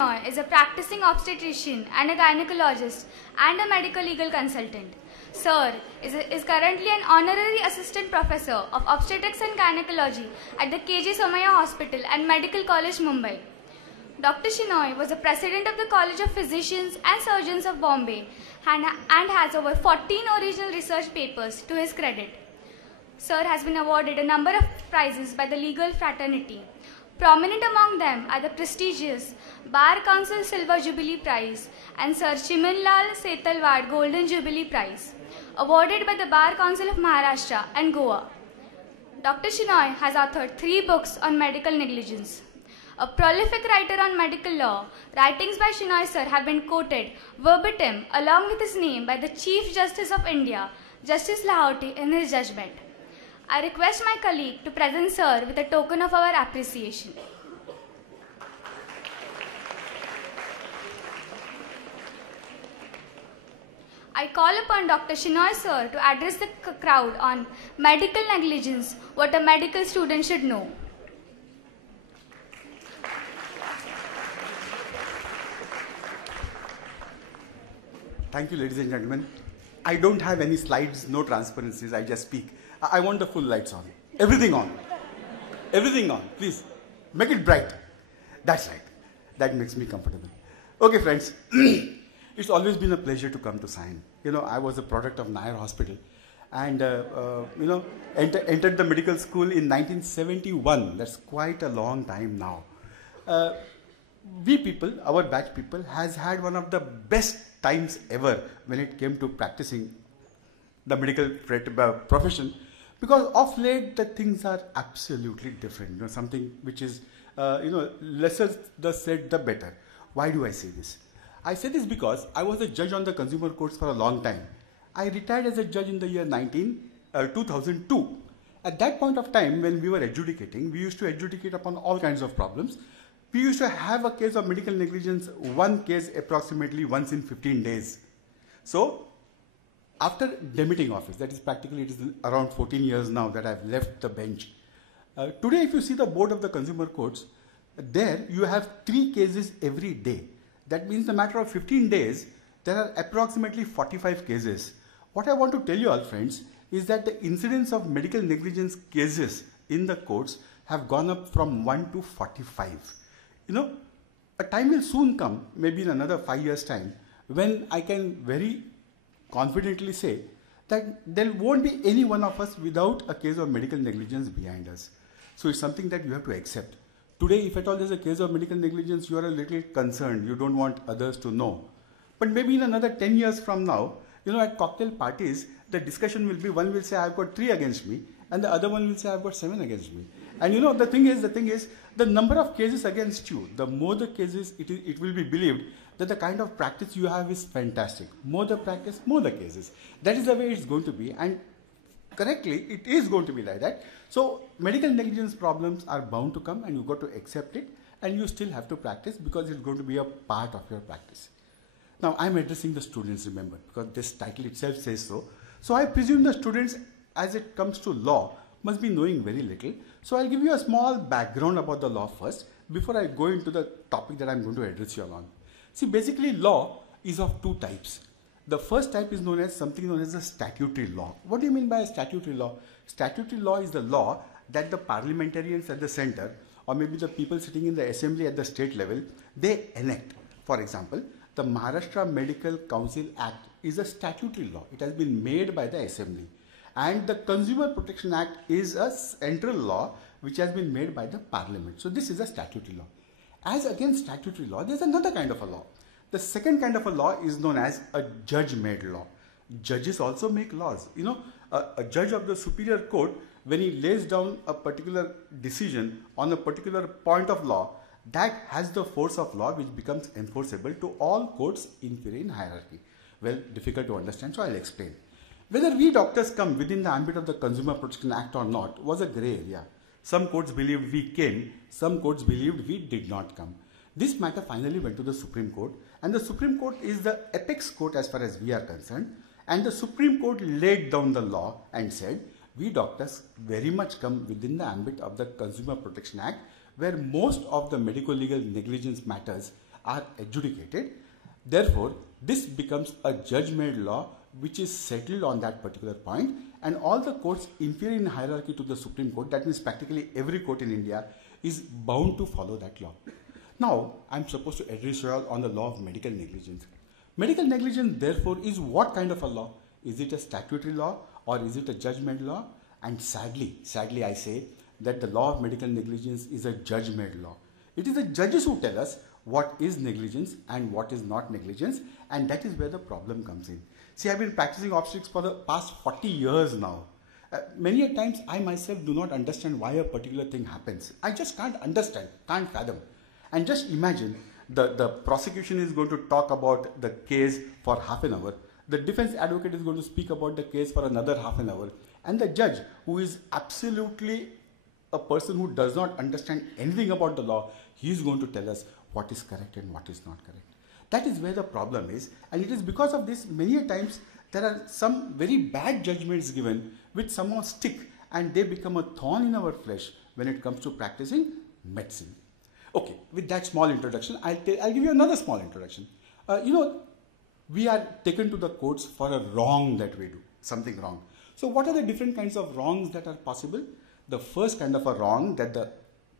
Shenoy is a practicing obstetrician and a gynecologist and a medical legal consultant. Sir is currently an honorary assistant professor of obstetrics and gynecology at the KG Somaiya Hospital and Medical College, Mumbai. Dr. Shenoy was the president of the College of Physicians and Surgeons of Bombay and has over 14 original research papers to his credit. Sir has been awarded a number of prizes by the legal fraternity. Prominent among them are the prestigious Bar Council Silver Jubilee Prize and Sir Chimanlal Setalwad Golden Jubilee Prize, awarded by the Bar Council of Maharashtra and Goa. Dr. Shenoy has authored 3 books on medical negligence. A prolific writer on medical law, writings by Shenoy sir have been quoted verbatim along with his name by the Chief Justice of India, Justice Lahoti, in his judgment. I request my colleague to present sir with a token of our appreciation. I call upon Dr. Shenoy sir to address the crowd on medical negligence, what a medical student should know. Thank you, ladies and gentlemen. I don't have any slides, no transparencies, I just speak. I want the full lights on. Everything on. Everything on, please. Make it bright. That's right. That makes me comfortable. Okay, friends. It's always been a pleasure to come to Sion. You know, I was a product of Nair Hospital and, entered the medical school in 1971. That's quite a long time now. We people, our batch people, has had one of the best times ever when it came to practicing the medical profession, because of late the things are absolutely different. You know, something which is, lesser the said the better. Why do I say this? I say this because I was a judge on the consumer courts for a long time. I retired as a judge in the year 2002. At that point of time, when we were adjudicating, we used to adjudicate upon all kinds of problems. We used to have a case of medical negligence, one case approximately once in 15 days. So, after demitting office, that is practically, it is around 14 years now that I've left the bench. Today, if you see the board of the consumer courts, there you have 3 cases every day. That means in a matter of 15 days, there are approximately 45 cases. What I want to tell you all, friends, is that the incidence of medical negligence cases in the courts have gone up from 1 to 45. You know, a time will soon come, maybe in another 5 years' time, when I can very confidently say that there won't be any one of us without a case of medical negligence behind us. So it's something that you have to accept. Today, if at all there's a case of medical negligence, you are a little concerned. You don't want others to know. But maybe in another 10 years from now, you know, at cocktail parties, the discussion will be, one will say, I've got 3 against me, and the other one will say, I've got 7 against me. And you know, the thing is, the number of cases against you, the more the cases, it will be believed that the kind of practice you have is fantastic. More the practice, more the cases. That is the way it's going to be. And correctly, it is going to be like that. So medical negligence problems are bound to come and you've got to accept it, and you still have to practice because it's going to be a part of your practice. Now, I'm addressing the students, remember, because this title itself says so. So I presume the students, as it comes to law, must be knowing very little. So I'll give you a small background about the law first before I go into the topic that I'm going to address you on. See, basically law is of 2 types. The first type is known as something known as a statutory law. What do you mean by a statutory law? Statutory law is the law that the parliamentarians at the center, or maybe the people sitting in the assembly at the state level, they enact. For example, the Maharashtra Medical Council Act is a statutory law. It has been made by the assembly. And the Consumer Protection Act is a central law which has been made by the parliament. So this is a statutory law. As against statutory law, there's another kind of a law. The second kind of a law is known as a judge-made law. Judges also make laws. You know, a judge of the superior court, when he lays down a particular decision on a particular point of law, that has the force of law which becomes enforceable to all courts inferior in hierarchy. Well, difficult to understand, so I'll explain. Whether we doctors come within the ambit of the Consumer Protection Act or not was a grey area. Some courts believed we came, some courts believed we did not come. This matter finally went to the Supreme Court, and the Supreme Court is the apex court as far as we are concerned, and the Supreme Court laid down the law and said, we doctors very much come within the ambit of the Consumer Protection Act, where most of the medico-legal negligence matters are adjudicated. Therefore, this becomes a judge-made law which is settled on that particular point, and all the courts inferior in hierarchy to the Supreme Court, that means practically every court in India, is bound to follow that law. Now, I am supposed to address you all on the law of medical negligence. Medical negligence, therefore, is what kind of a law? Is it a statutory law or is it a judge-made law? And sadly I say that the law of medical negligence is a judge-made law. It is the judges who tell us what is negligence and what is not negligence, and that is where the problem comes in. See, I've been practicing obstetrics for the past 40 years now. Many a times I myself do not understand why a particular thing happens. I just can't understand, can't fathom. And just imagine the prosecution is going to talk about the case for half an hour. The defense advocate is going to speak about the case for another half an hour. And the judge, who is absolutely a person who does not understand anything about the law, he is going to tell us what is correct and what is not correct. That is where the problem is. And it is because of this, many a times, there are some very bad judgments given which somehow stick and they become a thorn in our flesh when it comes to practicing medicine. Okay, with that small introduction, I'll give you another small introduction. We are taken to the courts for a wrong that we do, something wrong. So what are the different kinds of wrongs that are possible? The first kind of a wrong that the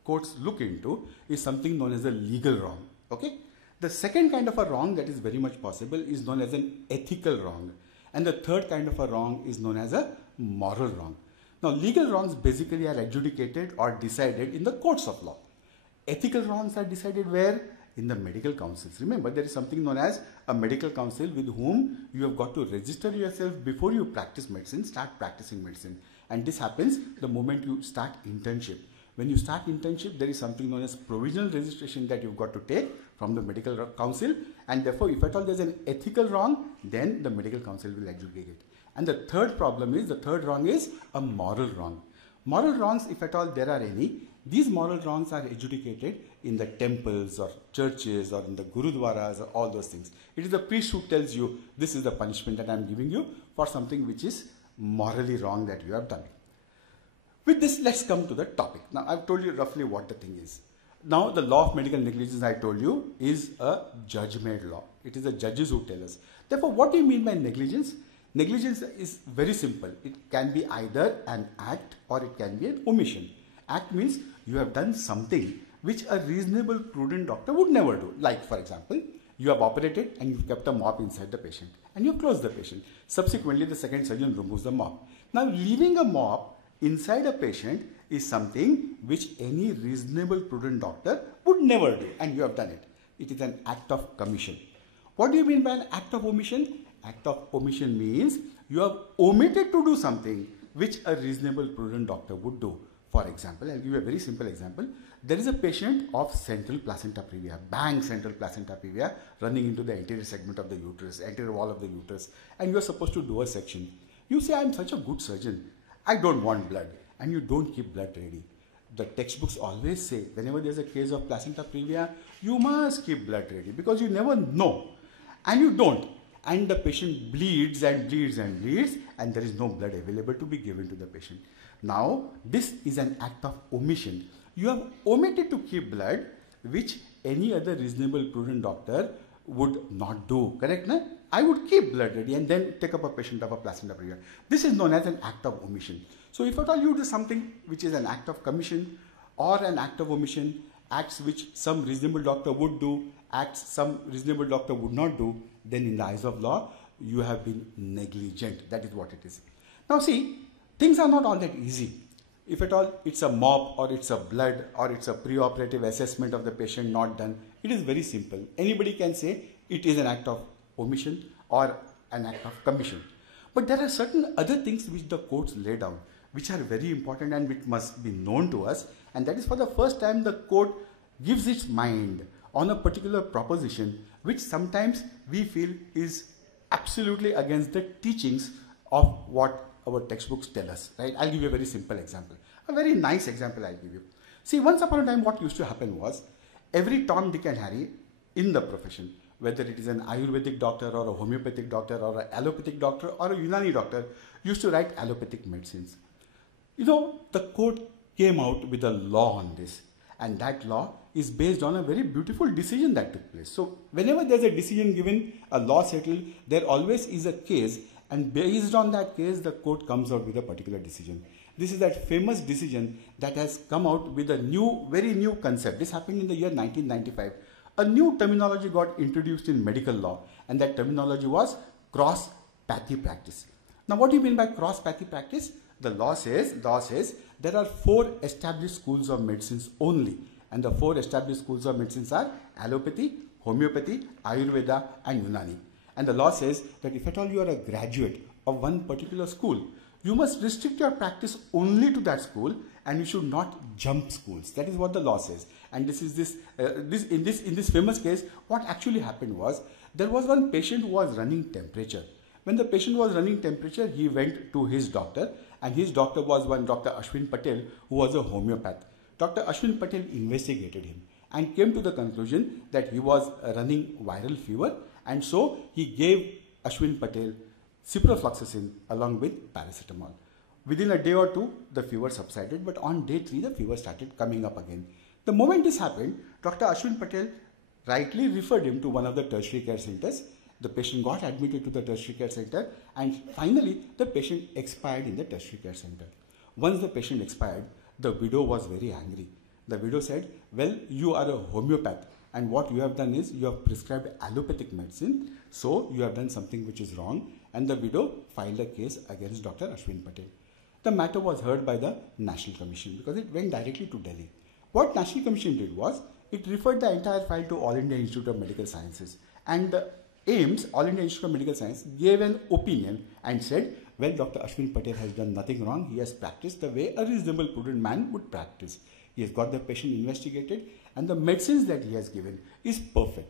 courts look into is something known as a legal wrong. Okay? The second kind of a wrong that is very much possible is known as an ethical wrong. And the third kind of a wrong is known as a moral wrong. Now, legal wrongs basically are adjudicated or decided in the courts of law. Ethical wrongs are decided where? In the medical councils. Remember, there is something known as a medical council with whom you have got to register yourself before you practice medicine, start practicing medicine. And this happens the moment you start internship. When you start internship, there is something known as provisional registration that you've got to take from the medical council. And therefore, if at all there's an ethical wrong, then the medical council will adjudicate it. And the third wrong is a moral wrong. Moral wrongs, if at all there are any, these moral wrongs are adjudicated in the temples or churches or in the gurudwaras or all those things. It is the priest who tells you this is the punishment that I am giving you for something which is morally wrong that you have done. With this, let's come to the topic. Now, I've told you roughly what the thing is. Now, the law of medical negligence, I told you, is a judge-made law. It is the judges who tell us. Therefore, what do you mean by negligence? Negligence is very simple. It can be either an act or it can be an omission. Act means you have done something which a reasonable, prudent doctor would never do. Like, for example, you have operated and you've kept a mop inside the patient and you've closed the patient. Subsequently, the second surgeon removes the mop. Now, leaving a mop inside a patient is something which any reasonable, prudent doctor would never do, and you have done it. It is an act of commission. What do you mean by an act of omission? Act of omission means you have omitted to do something which a reasonable, prudent doctor would do. For example, I'll give you a very simple example. There is a patient of central placenta previa, bang central placenta previa, running into the anterior segment of the uterus, anterior wall of the uterus, and you are supposed to do a section. You say, I'm such a good surgeon, I don't want blood, and you don't keep blood ready. The textbooks always say, whenever there's a case of placenta previa, you must keep blood ready because you never know, and you don't. And the patient bleeds and bleeds and bleeds, and there is no blood available to be given to the patient. Now, this is an act of omission. You have omitted to keep blood, which any other reasonable, prudent doctor would not do. Correct? Na? I would keep blood ready and then take up a patient of a placenta previa. This is known as an act of omission. So, if at all you do something which is an act of commission or an act of omission, acts which some reasonable doctor would do, acts some reasonable doctor would not do, then in the eyes of law, you have been negligent. That is what it is. Now see, things are not all that easy. If at all it's a mop or it's a blood or it's a preoperative assessment of the patient not done, it is very simple. Anybody can say it is an act of omission or an act of commission. But there are certain other things which the courts lay down, which are very important and which must be known to us. And that is for the first time the court gives its mind on a particular proposition which sometimes we feel is absolutely against the teachings of what our textbooks tell us, right? I'll give you a very simple example. A very nice example I'll give you. See, once upon a time what used to happen was every Tom, Dick and Harry in the profession, whether it is an Ayurvedic doctor or a homeopathic doctor or an allopathic doctor or a Unani doctor, used to write allopathic medicines. You know, the court came out with a law on this. And that law is based on a very beautiful decision that took place. So whenever there's a decision given, a law settled, there always is a case, and based on that case, the court comes out with a particular decision. This is that famous decision that has come out with a new, very new concept. This happened in the year 1995. A new terminology got introduced in medical law, and that terminology was cross-pathy practice. Now, what do you mean by cross-pathy practice? The law says there are 4 established schools of medicines only, and the 4 established schools of medicines are allopathy, homeopathy, Ayurveda, and Unani. And the law says that if at all you are a graduate of one particular school, you must restrict your practice only to that school, and you should not jump schools. That is what the law says. And in this famous case, what actually happened was, there was one patient who was running temperature. When the patient was running temperature, he went to his doctor, and his doctor was one Dr. Ashwin Patel, who was a homeopath. Dr. Ashwin Patel investigated him and came to the conclusion that he was running viral fever, and so he gave Ashwin Patel ciprofloxacin along with paracetamol. Within a day or two, the fever subsided, but on day 3, the fever started coming up again. The moment this happened, Dr. Ashwin Patel rightly referred him to one of the tertiary care centers. The patient got admitted to the tertiary care center, and finally the patient expired in the tertiary care center. Once the patient expired, the widow was very angry. The widow said, well, you are a homeopath, and what you have done is you have prescribed allopathic medicine, so you have done something which is wrong, and the widow filed a case against Dr. Ashwin Patel. The matter was heard by the National Commission because it went directly to Delhi. What National Commission did was, it referred the entire file to All India Institute of Medical Sciences, and the AIMS, All India Institute of Medical Science, gave an opinion and said, well, Dr. Ashwin Patel has done nothing wrong. He has practiced the way a reasonable, prudent man would practice. He has got the patient investigated, and the medicines that he has given is perfect.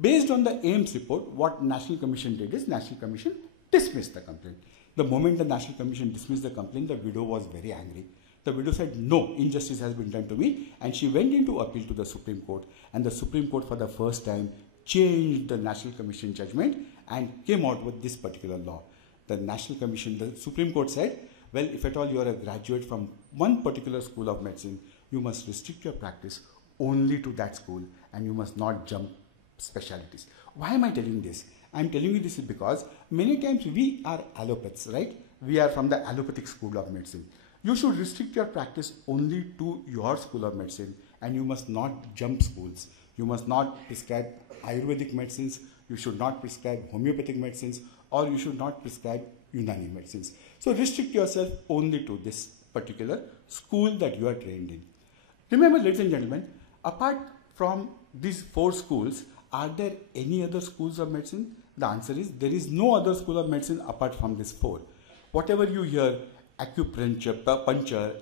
Based on the AIMS report, what National Commission did is, National Commission dismissed the complaint. The moment the National Commission dismissed the complaint, the widow was very angry. The widow said, no, injustice has been done to me, and she went into appeal to the Supreme Court, and the Supreme Court for the first time changed the National Commission judgment and came out with this particular law. The National Commission, the Supreme Court said, well, if at all you are a graduate from one particular school of medicine, you must restrict your practice only to that school, and you must not jump specialties. Why am I telling this? I am telling you this is because many times we are allopaths, right? We are from the allopathic school of medicine. You should restrict your practice only to your school of medicine, and you must not jump schools. You must not prescribe Ayurvedic medicines, you should not prescribe homeopathic medicines, or you should not prescribe Unani medicines. So restrict yourself only to this particular school that you are trained in. Remember, ladies and gentlemen, apart from these 4 schools, are there any other schools of medicine? The answer is, there is no other school of medicine apart from these 4. Whatever you hear, acupuncture,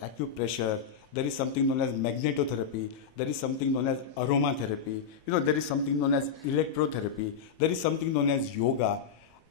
acupressure, there is something known as magnetotherapy, there is something known as aromatherapy, there is something known as electrotherapy, there is something known as yoga.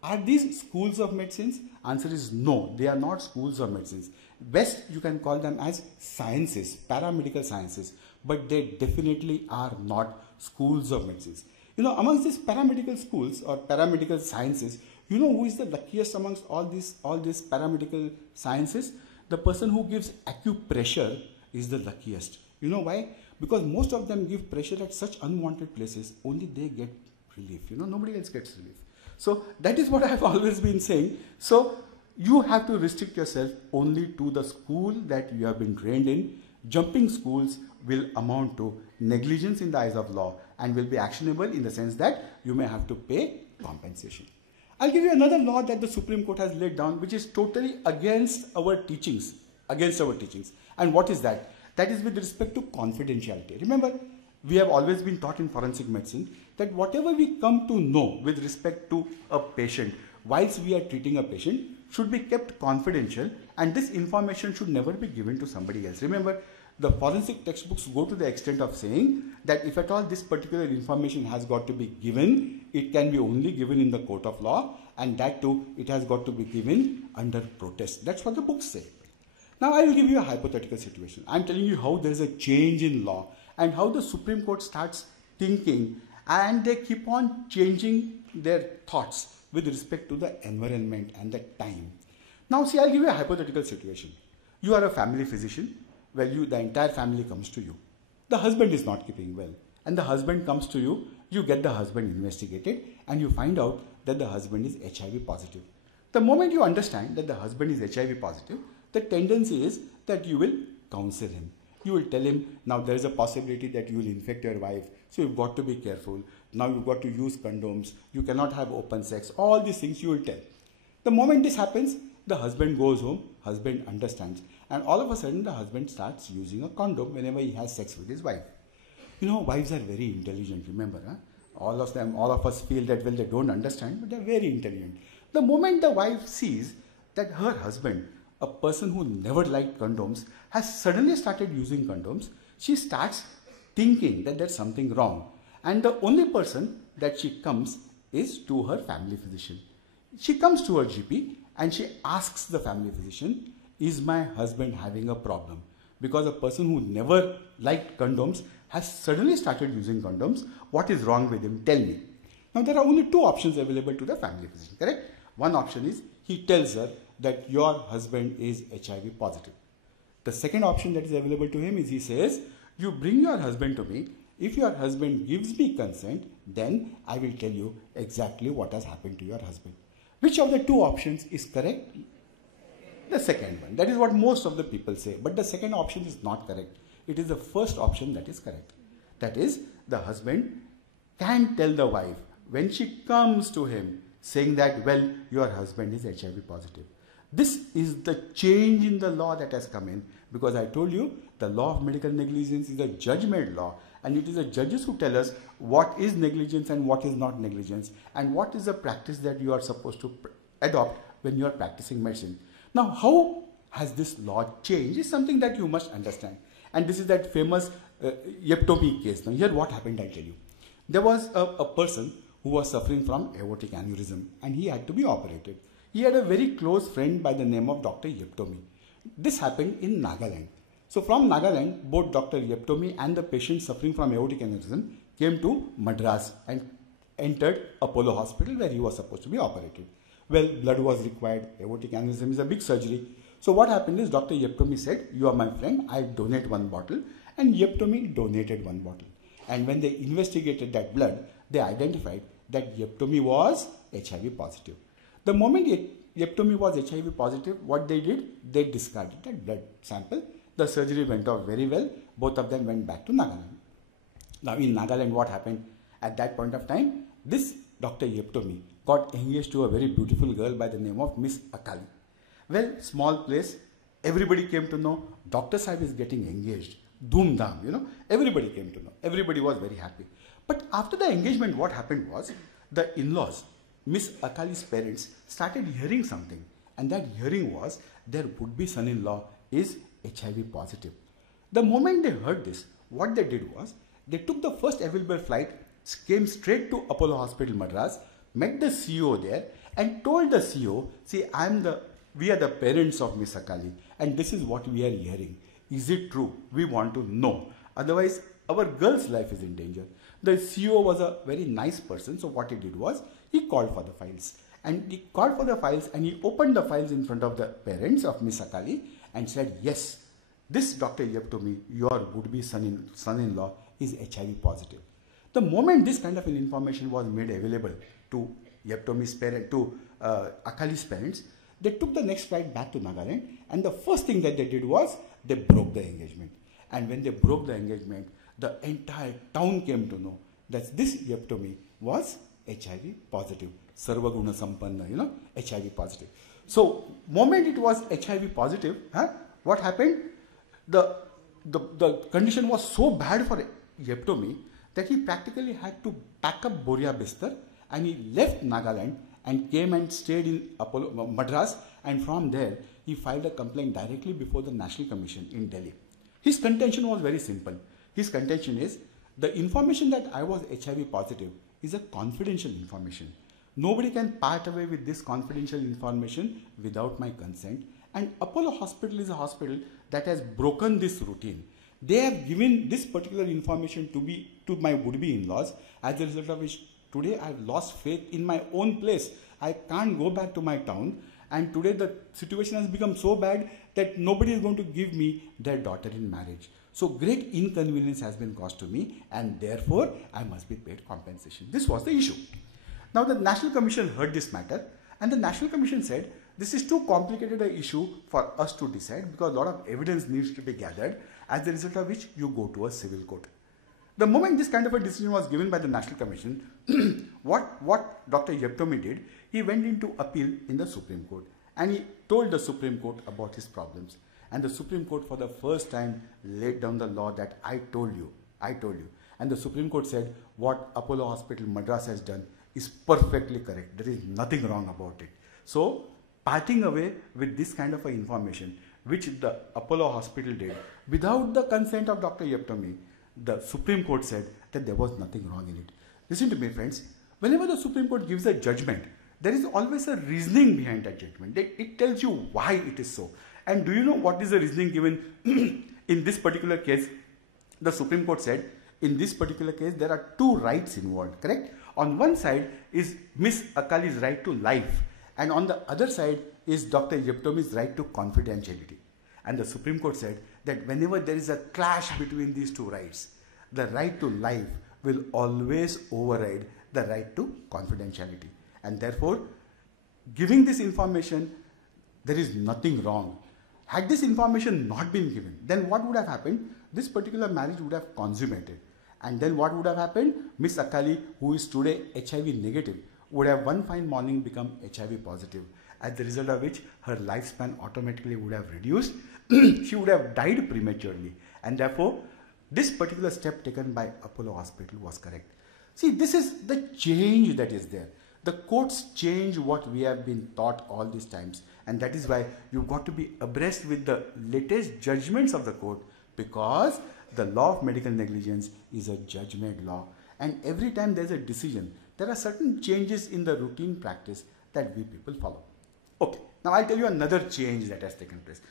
Are these schools of medicines? Answer is no, they are not schools of medicines. Best you can call them as sciences, paramedical sciences, but they definitely are not schools of medicines. Amongst these paramedical schools or paramedical sciences, who is the luckiest amongst all these paramedical sciences? The person who gives acupressure is the luckiest. You know why? Because most of them give pressure at such unwanted places, only they get relief. Nobody else gets relief. So that is what I have always been saying. So you have to restrict yourself only to the school that you have been trained in. Jumping schools will amount to negligence in the eyes of law and will be actionable in the sense that you may have to pay compensation. I'll give you another law that the Supreme Court has laid down, which is totally against our teachings. And what is that? That is with respect to confidentiality. Remember, we have always been taught in forensic medicine that whatever we come to know with respect to a patient whilst we are treating a patient should be kept confidential, and this information should never be given to somebody else. Remember, the forensic textbooks go to the extent of saying that if at all this particular information has got to be given, it can be only given in the court of law, and that too, it has got to be given under protest. That's what the books say. Now I will give you a hypothetical situation. I am telling you how there is a change in law and how the Supreme Court starts thinking, and they keep on changing their thoughts with respect to the environment and the time. Now see, I'll give you a hypothetical situation. You are a family physician. Well, the entire family comes to you. The husband is not keeping well. And the husband comes to you, you get the husband investigated, and you find out that the husband is HIV positive. The moment you understand that the husband is HIV positive, the tendency is that you will counsel him. You will tell him, now there is a possibility that you will infect your wife, so you've got to be careful. Now you've got to use condoms, you cannot have open sex, all these things you will tell. The moment this happens, the husband goes home, husband understands, and all of a sudden the husband starts using a condom whenever he has sex with his wife. You know, wives are very intelligent, remember. All of us feel that, well, they don't understand, but they're very intelligent. The moment the wife sees that her husband, a person who never liked condoms, has suddenly started using condoms, she starts thinking that there's something wrong. And the only person that she comes is to her family physician. She comes to her GP and she asks the family physician, is my husband having a problem? Because a person who never liked condoms has suddenly started using condoms. What is wrong with him? Tell me. Now there are only two options available to the family physician, correct? One option is he tells her that your husband is HIV positive. The second option that is available to him is he says, you bring your husband to me. If your husband gives me consent, then I will tell you exactly what has happened to your husband. Which of the two options is correct? The second one. That is what most of the people say. But the second option is not correct. It is the first option that is correct. That is, the husband can tell the wife when she comes to him saying that, well, your husband is HIV positive. This is the change in the law that has come in, because I told you the law of medical negligence is a judge-made law, and it is the judges who tell us what is negligence and what is not negligence, and what is the practice that you are supposed to adopt when you are practicing medicine. Now, how has this law changed is something that you must understand. And this is that famous Yeptomi case. Now, here what happened, I tell you. There was a person who was suffering from aortic aneurysm and he had to be operated. He had a very close friend by the name of Dr. Yeptomi. This happened in Nagaland. So from Nagaland, both Dr. Yeptomi and the patient suffering from aortic aneurysm came to Madras and entered Apollo Hospital where he was supposed to be operated. Well, blood was required. Aortic aneurysm is a big surgery. So what happened is Dr. Yeptomi said, you are my friend, I donate one bottle. And Yeptomi donated one bottle. And when they investigated that blood, they identified that Yeptomi was HIV positive. The moment Yeptomi was HIV positive, what they did, they discarded that blood sample. The surgery went off very well. Both of them went back to Nagaland. Now in Nagaland, what happened? At that point of time, this Dr. Yeptomi got engaged to a very beautiful girl by the name of Miss Akali. Well, small place, everybody came to know Dr. Sahib is getting engaged. Dhoom dham, you know, everybody came to know. Everybody was very happy. But after the engagement, what happened was the in-laws, Miss Akali's parents, started hearing something. And that hearing was their would-be son-in-law is HIV positive. The moment they heard this, what they did was they took the first available flight, came straight to Apollo Hospital Madras, met the CEO there and told the CEO, see, we are the parents of Miss Akali and this is what we are hearing. Is it true? We want to know. Otherwise, our girl's life is in danger. The CEO was a very nice person. So what he did was, he called for the files. And he called for the files and he opened the files in front of the parents of Miss Akali and said, yes, this Dr. Yeptomi, your would-be son-in-law is HIV positive. The moment this kind of an information was made available to Yeptomi's parent, to Akali's parents, they took the next flight back to Nagaland and the first thing that they did was they broke the engagement. And when they broke the engagement, the entire town came to know that this Yeptomi was HIV positive. Sarvaguna Sampanna, you know, HIV positive. So, moment it was HIV positive, what happened? The condition was so bad for Yeptomi that he practically had to pack up Boria Bistar and he left Nagaland and came and stayed in Madras, and from there he filed a complaint directly before the National Commission in Delhi. His contention was very simple. His contention is, the information that I was HIV positive is a confidential information. Nobody can part away with this confidential information without my consent, and Apollo Hospital is a hospital that has broken this routine. They have given this particular information to my would-be in-laws, as a result of which today I have lost faith in my own place. I can't go back to my town, and today the situation has become so bad that nobody is going to give me their daughter in marriage. So great inconvenience has been caused to me and therefore I must be paid compensation. This was the issue. Now the National Commission heard this matter and the National Commission said this is too complicated an issue for us to decide because a lot of evidence needs to be gathered, as the result of which you go to a civil court. The moment this kind of a decision was given by the National Commission, what Dr. Yeptomi did, he went into appeal in the Supreme Court and he told the Supreme Court about his problems. And the Supreme Court for the first time laid down the law that I told you. And the Supreme Court said what Apollo Hospital Madras has done is perfectly correct. There is nothing wrong about it. So parting away with this kind of information which the Apollo Hospital did without the consent of Dr. Yeptomi, the Supreme Court said that there was nothing wrong in it. Listen to me, friends. Whenever the Supreme Court gives a judgment, there is always a reasoning behind that judgment. It tells you why it is so. And do you know what is the reasoning given in this particular case? The Supreme Court said, in this particular case, there are two rights involved, correct? On one side is Miss Akali's right to life, and on the other side is Dr. Yeptomi's right to confidentiality. And the Supreme Court said that whenever there is a clash between these two rights, the right to life will always override the right to confidentiality. And therefore, giving this information, there is nothing wrong. Had this information not been given, then what would have happened? This particular marriage would have consummated. And then what would have happened? Miss Akali, who is today HIV negative, would have one fine morning become HIV positive. As the result of which her lifespan automatically would have reduced. She would have died prematurely. And therefore, this particular step taken by Apollo Hospital was correct. See, this is the change that is there. The courts change what we have been taught all these times. And that is why you've got to be abreast with the latest judgments of the court, because the law of medical negligence is a judgment law. And every time there's a decision, there are certain changes in the routine practice that we people follow. Okay, now I'll tell you another change that has taken place.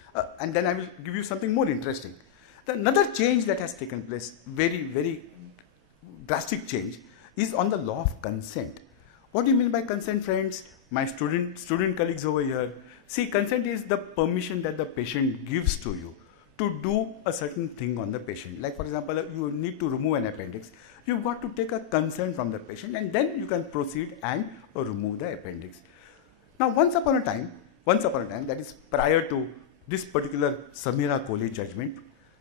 And then I will give you something more interesting. Another change that has taken place, very, very drastic change, is on the law of consent. What do you mean by consent, friends? My student colleagues over here. See, consent is the permission that the patient gives to you to do a certain thing on the patient. Like for example, you need to remove an appendix. You've got to take a consent from the patient and then you can proceed and remove the appendix. Now, once upon a time, that is prior to this particular Samira Kohli judgment,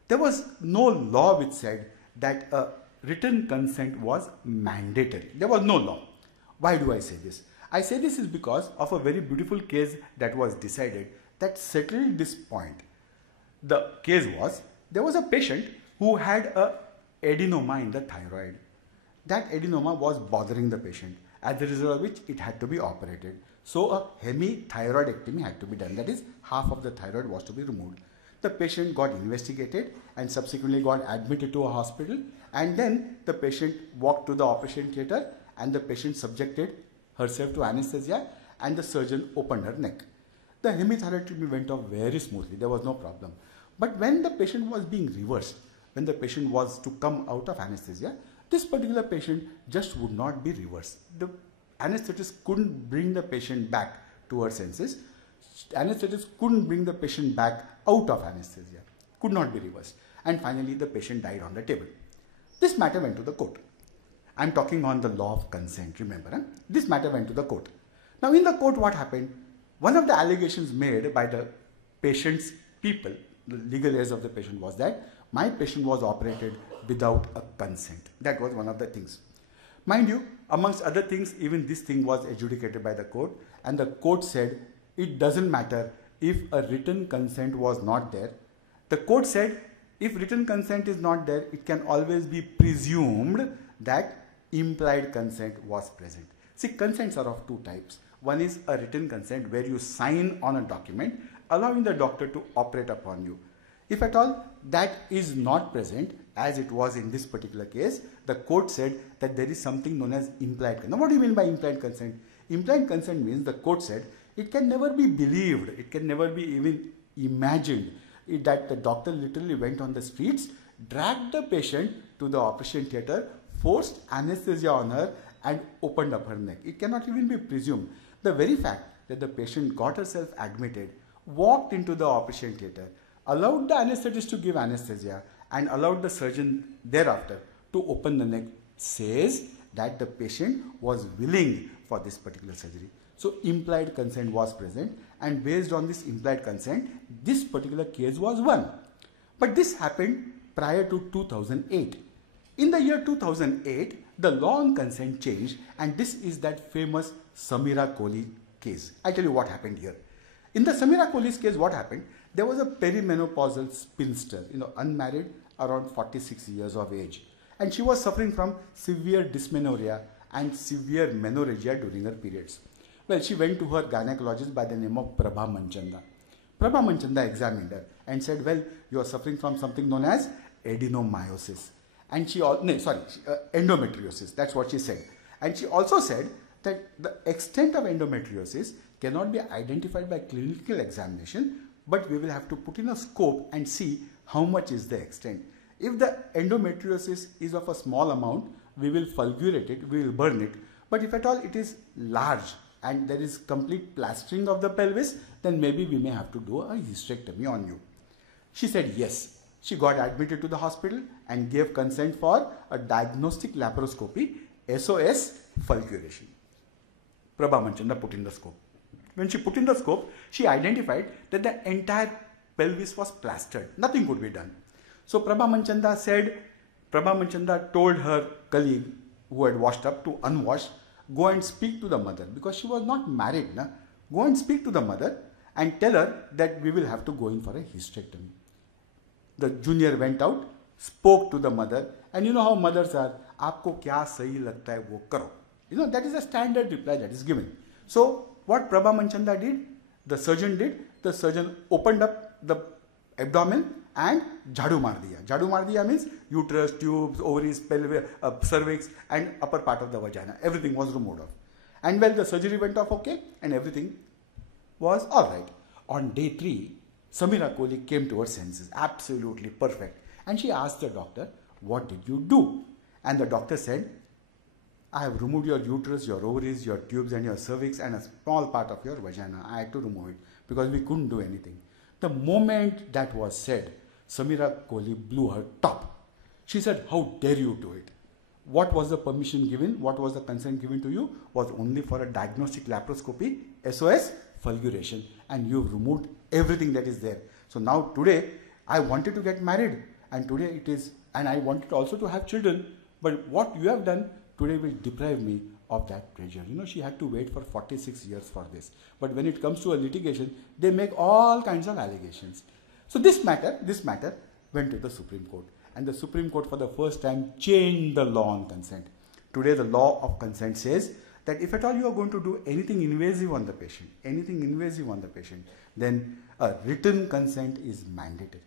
there was no law which said that a written consent was mandatory. There was no law. Why do I say this? I say this is because of a very beautiful case that was decided that settled this point. The case was, there was a patient who had a adenoma in the thyroid. That adenoma was bothering the patient, as a result of which it had to be operated. So a hemithyroidectomy had to be done. That is, half of the thyroid was to be removed. The patient got investigated and subsequently got admitted to a hospital, and then the patient walked to the operation theatre and the patient subjected herself to anesthesia and the surgeon opened her neck. The hemithyroidectomy went off very smoothly. There was no problem. But when the patient was being reversed, when the patient was to come out of anesthesia, this particular patient just would not be reversed. The anesthetist couldn't bring the patient back to her senses. Anesthetist couldn't bring the patient back out of anesthesia. Could not be reversed. And finally, the patient died on the table. This matter went to the court. I'm talking on the law of consent, remember. Huh? This matter went to the court. Now, in the court, what happened? One of the allegations made by the patient's people, the legal heirs of the patient, was that my patient was operated without a consent. That was one of the things. Mind you, amongst other things, even this thing was adjudicated by the court, and the court said it doesn't matter if a written consent was not there. The court said if written consent is not there, it can always be presumed that implied consent was present. See, consents are of two types. One is a written consent where you sign on a document allowing the doctor to operate upon you. If at all that is not present, as it was in this particular case, the court said that there is something known as implied consent. Now, what do you mean by implied consent? Implied consent means, the court said, it can never be believed, it can never be even imagined that the doctor literally went on the streets, dragged the patient to the operation theatre, forced anesthesia on her and opened up her neck. It cannot even be presumed. The very fact that the patient got herself admitted, walked into the operation theatre, allowed the anesthetist to give anesthesia and allowed the surgeon thereafter to open the neck says that the patient was willing for this particular surgery. So implied consent was present, and based on this implied consent, this particular case was won. But this happened prior to 2008. In the year 2008, the law on consent changed, and this is that famous Samira Kohli case. I'll tell you what happened here. In the Samira Kohli's case, what happened? There was a perimenopausal spinster, unmarried, around 46 years of age. And she was suffering from severe dysmenorrhea and severe menorrhagia during her periods. Well, she went to her gynecologist by the name of Prabha Manchanda. Prabha Manchanda examined her and said, well, you are suffering from something known as adenomyosis. And endometriosis, that's what she said. And she also said that the extent of endometriosis cannot be identified by clinical examination, but we will have to put in a scope and see how much is the extent. If the endometriosis is of a small amount, we will fulgurate it, we will burn it. But if at all it is large and there is complete plastering of the pelvis, then maybe we may have to do a hysterectomy on you. She said yes. She got admitted to the hospital and gave consent for a diagnostic laparoscopy, SOS fulguration. Prabha Manchanda put in the scope. When she put in the scope, she identified that the entire pelvis was plastered. Nothing could be done. So Prabha Manchanda told her colleague who had washed up to unwash, go and speak to the mother, because she was not married. Go and speak to the mother and tell her that we will have to go in for a hysterectomy. The junior went out, spoke to the mother, and you know how mothers are, aapko kya sahi lagta hai wo karo. That is a standard reply that is given. So what Prabha Manchanda did, the surgeon opened up the abdomen and jhadu maar diya. Jhadu maar diya means uterus, tubes, ovaries, pelvis, cervix and upper part of the vagina. Everything was removed off. And well, the surgery went off okay and everything was alright. On day 3, Samira Kohli came to her senses, absolutely perfect. And she asked the doctor, what did you do? And the doctor said, I have removed your uterus, your ovaries, your tubes and your cervix and a small part of your vagina. I had to remove it because we couldn't do anything. The moment that was said, Samira Kohli blew her top. She said, how dare you do it? What was the permission given? What was the consent given to you? Was only for a diagnostic laparoscopy, SOS, fulguration. And you've removed everything that is there. So now today, I wanted to get married. And today it is, and I wanted also to have children. But what you have done today will deprive me of that pleasure. She had to wait for 46 years for this. But when it comes to a litigation, they make all kinds of allegations. So this matter went to the Supreme Court. And the Supreme Court for the first time changed the law on consent. Today the law of consent says that if at all you are going to do anything invasive on the patient, then a written consent is mandated.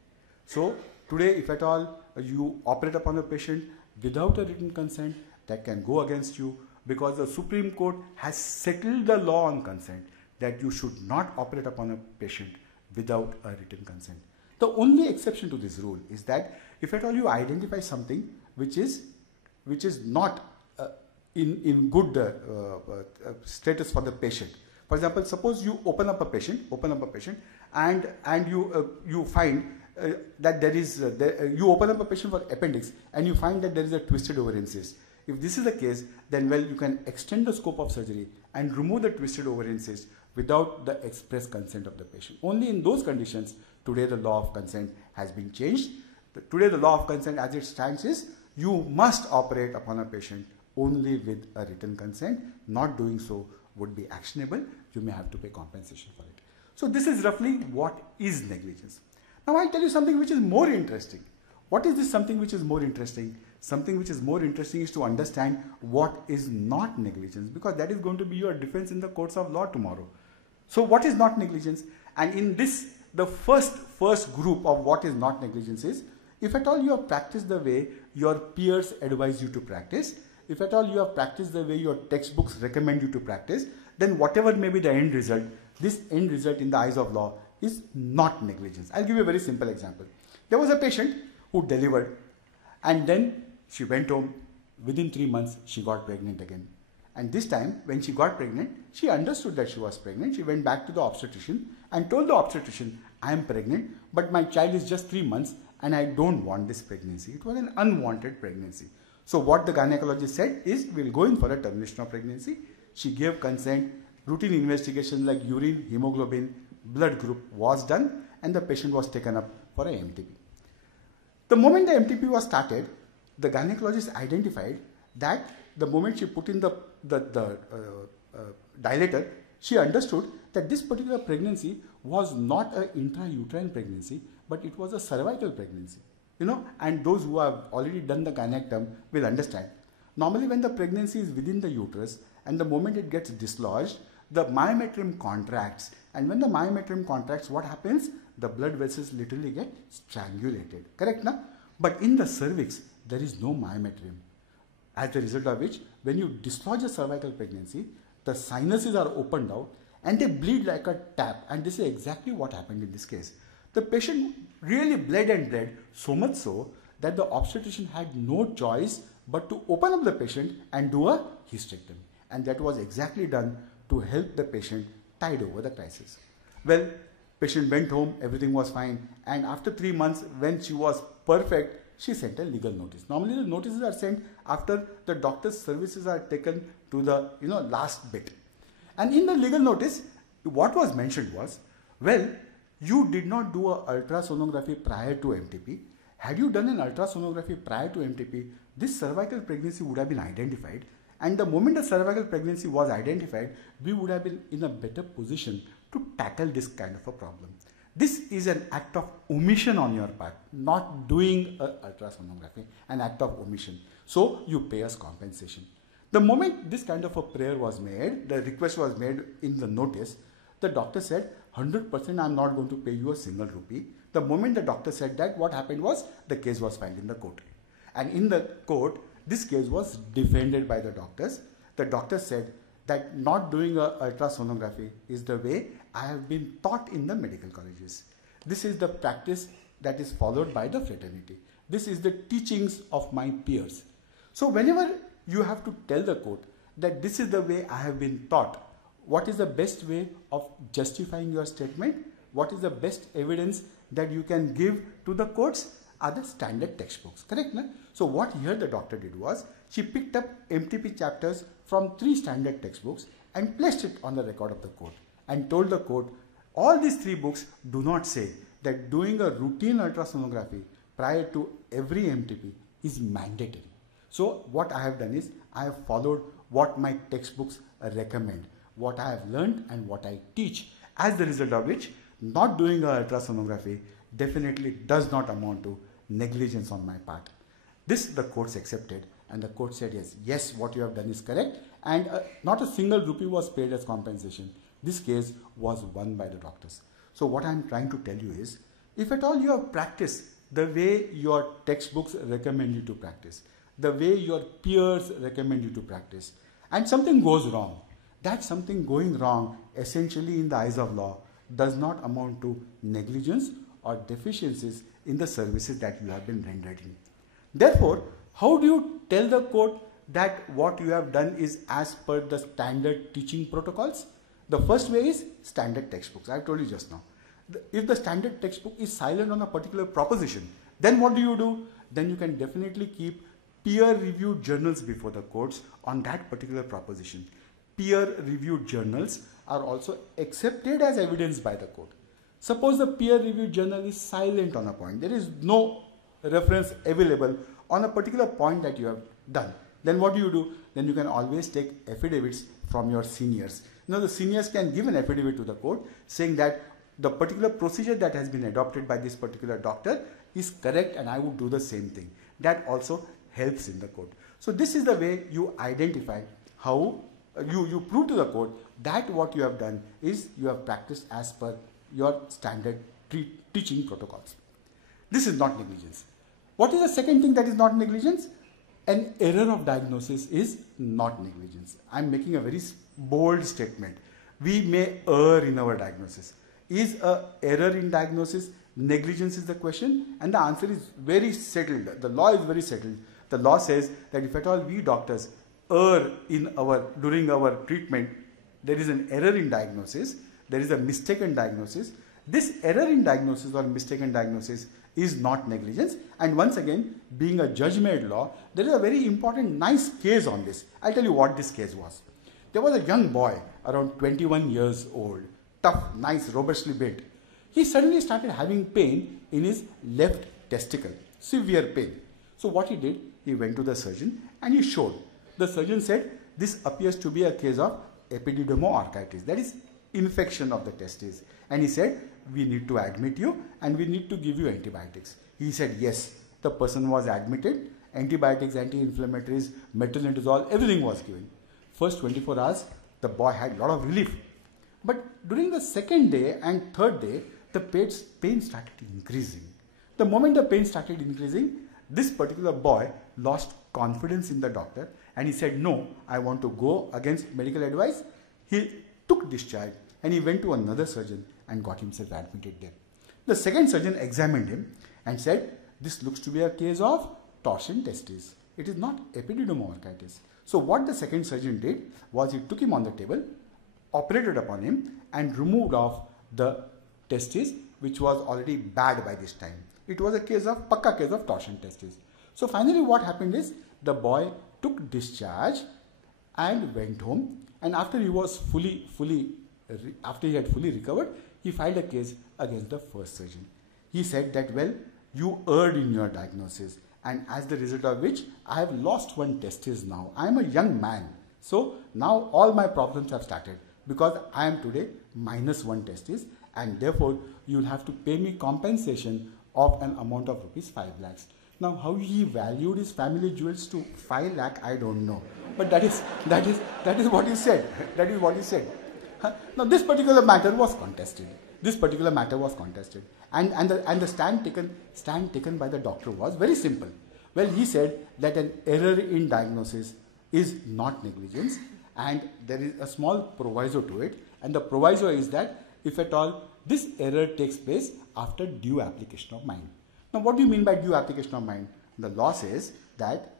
So today if at all you operate upon a patient without a written consent, that can go against you, because the Supreme Court has settled the law on consent that you should not operate upon a patient without a written consent. The only exception to this rule is that if at all you identify something which is not in good status for the patient. For example, suppose you open up a patient and you find that there is you open up a patient for appendix and you find that there is a twisted ovarian cyst. If this is the case, then well, you can extend the scope of surgery and remove the twisted ovarian cyst without the express consent of the patient. Only in those conditions, today the law of consent has been changed. Today the law of consent as it stands is, you must operate upon a patient only with a written consent. Not doing so would be actionable. You may have to pay compensation for it. So this is roughly what is negligence. Now I'll tell you something which is more interesting. What is this something which is more interesting? Something which is more interesting is to understand what is not negligence, because that is going to be your defense in the courts of law tomorrow. So what is not negligence? And in this, the first group of what is not negligence is, if at all you have practiced the way your peers advise you to practice, if at all you have practiced the way your textbooks recommend you to practice, then whatever may be the end result, this end result in the eyes of law is not negligence. I'll give you a very simple example. There was a patient who delivered, and then she went home. Within 3 months, she got pregnant again. And this time, when she got pregnant, she understood that she was pregnant. She went back to the obstetrician and told the obstetrician, I am pregnant, but my child is just 3 months and I don't want this pregnancy. It was an unwanted pregnancy. So what the gynecologist said is, we'll go in for a termination of pregnancy. She gave consent, routine investigation like urine, hemoglobin, blood group was done, and the patient was taken up for a MTP. The moment the MTP was started, the gynecologist identified that the moment she put in the dilator, she understood that this particular pregnancy was not an intrauterine pregnancy, but it was a cervical pregnancy. You know, and those who have already done the gynectomy will understand. Normally when the pregnancy is within the uterus and the moment it gets dislodged, the myometrium contracts, and when the myometrium contracts, what happens? The blood vessels literally get strangulated, correct na? But in the cervix, there is no myometrium. As a result of which, when you dislodge a cervical pregnancy, the sinuses are opened out and they bleed like a tap, and this is exactly what happened in this case. The patient really bled and bled, so much so that the obstetrician had no choice but to open up the patient and do a hysterectomy. And that was exactly done to help the patient tide over the crisis. Well, patient went home, everything was fine, and after 3 months, when she was perfect, she sent a legal notice. Normally the notices are sent after the doctor's services are taken to the last bit. And in the legal notice, what was mentioned was, well, you did not do a ultrasonography prior to MTP. Had you done an ultrasonography prior to MTP, this cervical pregnancy would have been identified, and the moment the cervical pregnancy was identified, we would have been in a better position to tackle this kind of a problem. This is an act of omission on your part, not doing an ultrasonography, an act of omission. So you pay us compensation. The moment this kind of a prayer was made, the request was made in the notice, the doctor said, 100% I am not going to pay you a single rupee. The moment the doctor said that, what happened was, the case was filed in the court. And in the court, this case was defended by the doctors. The doctor said that not doing a ultrasonography is the way I have been taught in the medical colleges. This is the practice that is followed by the fraternity. This is the teachings of my peers. So whenever you have to tell the court that this is the way I have been taught, what is the best way of justifying your statement? What is the best evidence that you can give to the courts? Are the standard textbooks, correct? Na? So what here the doctor did was, she picked up MTP chapters from 3 standard textbooks and placed it on the record of the court and told the court, all these 3 books do not say that doing a routine ultrasonography prior to every MTP is mandatory. So what I have done is, I have followed what my textbooks recommend, what I have learned and what I teach, as the result of which not doing a ultrasonography definitely does not amount to negligence on my part. This the courts accepted, and the court said, yes, what you have done is correct, and not a single rupee was paid as compensation. This case was won by the doctors. So what I am trying to tell you is, if at all you have practiced the way your textbooks recommend you to practice, the way your peers recommend you to practice, and something goes wrong, that something going wrong essentially in the eyes of law does not amount to negligence or deficiencies in the services that you have been rendering. Therefore, how do you tell the court that what you have done is as per the standard teaching protocols? The first way is standard textbooks. I told you just now. If the standard textbook is silent on a particular proposition, then what do? Then you can definitely keep peer-reviewed journals before the courts on that particular proposition. Peer-reviewed journals are also accepted as evidence by the court. Suppose the peer-reviewed journal is silent on a point. There is no reference available on a particular point that you have done. Then what do? Then you can always take affidavits from your seniors. The seniors can give an affidavit to the court saying that the particular procedure that has been adopted by this particular doctor is correct and I would do the same thing. That also helps in the court. So this is the way you identify how you prove to the court that what you have done is you have practiced as per your standard teaching protocols. This is not negligence. What is the second thing that is not negligence? An error of diagnosis is not negligence. I am making a very bold statement. We may err in our diagnosis. Is an error in diagnosis negligence is the question? And the answer is very settled. The law is very settled. The law says that if at all we doctors err during our treatment, there is an error in diagnosis, there is a mistaken diagnosis. This error in diagnosis or mistaken diagnosis is not negligence. And once again, being a judge-made law, there is a very important, nice case on this. I'll tell you what this case was. There was a young boy around 21 years old, tough, nice, robustly built. He suddenly started having pain in his left testicle, severe pain. So what he did, he went to the surgeon and he showed. The surgeon said, this appears to be a case of epididymoarthritis, that is infection of the testes. And he said, we need to admit you and we need to give you antibiotics. He said, yes. The person was admitted, antibiotics, anti-inflammatories, metronidazole, everything was given. First 24 hours, the boy had a lot of relief. But during the second day and third day, the pain started increasing. The moment the pain started increasing, this particular boy lost confidence in the doctor and he said, no, I want to go against medical advice. He took discharge and he went to another surgeon and got himself admitted there. The second surgeon examined him and said, this looks to be a case of torsion testis. It is not epididymoarthritis. So what the second surgeon did was he took him on the table, operated upon him and removed off the testis, which was already bad by this time. It was a pakka case of torsion testis. So finally what happened is the boy took discharge and went home, and after he had fully recovered, he filed a case against the first surgeon. He said that, well, you erred in your diagnosis, and as the result of which I have lost one testis now. I am a young man. So now all my problems have started because I am today minus one testis, and therefore you will have to pay me compensation of an amount of rupees 5 lakhs. Now how he valued his family jewels to 5 lakh, I don't know. But that is what he said. That is what he said. Now this particular matter was contested. And the stand taken by the doctor was very simple. Well, he said that an error in diagnosis is not negligence, and there is a small proviso to it, and the proviso is that if at all this error takes place after due application of mind. Now what do you mean by due application of mind? The law says that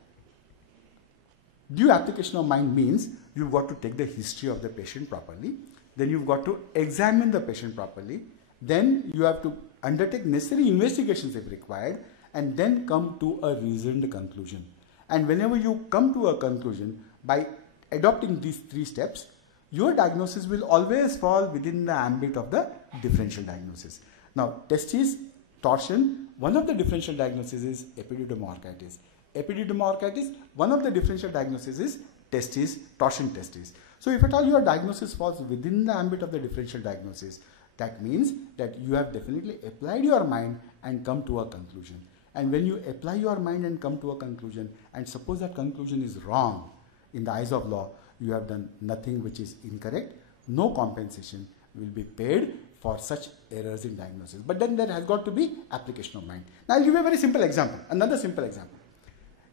due application of mind means you've got to take the history of the patient properly, then you've got to examine the patient properly, then you have to undertake necessary investigations if required, and then come to a reasoned conclusion. And whenever you come to a conclusion by adopting these 3 steps, your diagnosis will always fall within the ambit of the differential diagnosis. Now, testis torsion, one of the differential diagnoses is epididymoarthritis. Epididymoarthritis, one of the differential diagnoses is testis, torsion testis. So if at all your diagnosis falls within the ambit of the differential diagnosis, that means that you have definitely applied your mind and come to a conclusion. And when you apply your mind and come to a conclusion, and suppose that conclusion is wrong in the eyes of law, you have done nothing which is incorrect. No compensation will be paid for such errors in diagnosis. But then there has got to be application of mind. Now I'll give you a very simple example, another simple example.